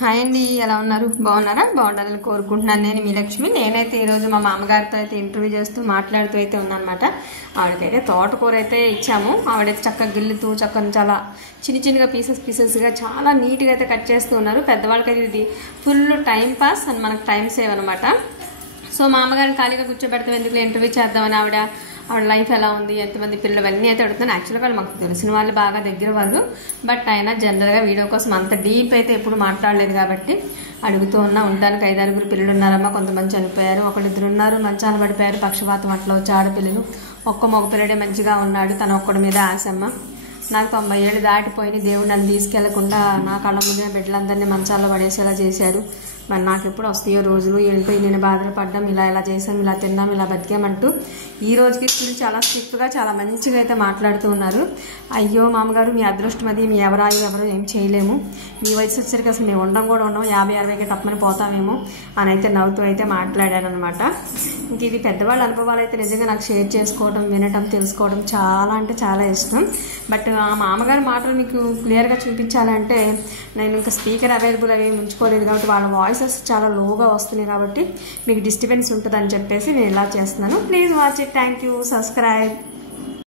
Hi అండి, ఎలా ఉన్నారు? బాగున్నారా? బాగుండాలని కోరుకుంటున్నాను. నేను మీ లక్ష్మి. నేనైతే ఈరోజు మా మామగారితో అయితే ఇంటర్వ్యూ చేస్తూ మాట్లాడుతూ అయితే ఉన్నానమాట. ఆవిడకైతే తోటకూర అయితే ఇచ్చాము. ఆవిడైతే చక్కగా గిల్లుతూ చక్కగా చాలా చిన్నగా పీసెస్గా చాలా నీట్గా అయితే కట్ చేస్తూ ఉన్నారు. పెద్దవాళ్ళకైతే ఇది ఫుల్ టైం పాస్ అండ్ మనకు టైం సేవ్ అనమాట. సో మా అమ్మగారిని ఖాళీగా కూర్చోబెడతాం, ఎందుకు ఇంటర్వ్యూ చేద్దామని ఆవిడ లైఫ్ ఎలా ఉంది, ఎంతమంది పిల్లలు అన్నీ అయితే అడుగుతున్నాను. యాక్చువల్గా వాళ్ళు మాకు తెలిసిన వాళ్ళు, బాగా దగ్గర వాళ్ళు, బట్ అయినా జనరల్గా వీడియో కోసం అంత డీప్ అయితే ఎప్పుడు మాట్లాడలేదు కాబట్టి అడుగుతూ ఉండడానికి 5-6 పిల్లలు ఉన్నారమ్మా. కొంతమంది చనిపోయారు, 1-2 ఉన్నారు మంచాన పడిపోయారు, పక్షపాతం అట్లా వచ్చి ఆడపిల్లలు. ఒక్క మగ పిల్లడే మంచిగా ఉన్నాడు, తన ఒక్కడి మీద ఆశమ్మ. నాకు 90 ఏళ్ళు దాటిపోయి దేవుడు నన్ను తీసుకెళ్లకుండా నా కళ్ళ ముందే బిడ్డలందరినీ మంచాల్లో పడేసేలా చేశాడు. మరి నాకు ఎప్పుడు వస్తాయో రోజులు, ఏంటో నేను బాధలు పడ్డాం, ఇలా చేసాం, ఇలా తిన్నాం, ఇలా బతికామంటూ ఈ రోజుకి ఇప్పుడు చాలా స్ట్రిక్ట్గా చాలా మంచిగా అయితే మాట్లాడుతూ ఉన్నారు. అయ్యో మామగారు, మీ అదృష్టం అది, మీ ఎవరు ఏం చేయలేము, మీ వయసు వచ్చేసరికి అసలు మేము ఉండడం 50-60కి తప్పని పోతామేమో అని అయితే నవ్వుతూ అయితే మాట్లాడారనమాట. ఇంక ఇది పెద్దవాళ్ళ అనుభవాలు అయితే నిజంగా నాకు షేర్ చేసుకోవడం, వినటం, తెలుసుకోవడం చాలా అంటే చాలా ఇష్టం. బట్ ఆ మామగారి మాటలు మీకు క్లియర్గా చూపించాలంటే నేను ఇంకా స్పీకర్ అవైలబుల్ అవి ఉంచుకోలేదు కాబట్టి వాళ్ళ వాయిసెస్ చాలా లోగా వస్తున్నాయి కాబట్టి మీకు డిస్టర్బెన్స్ ఉంటుందని చెప్పేసి నేను ఇలా చేస్తున్నాను. Please watch it. Thank you. Subscribe.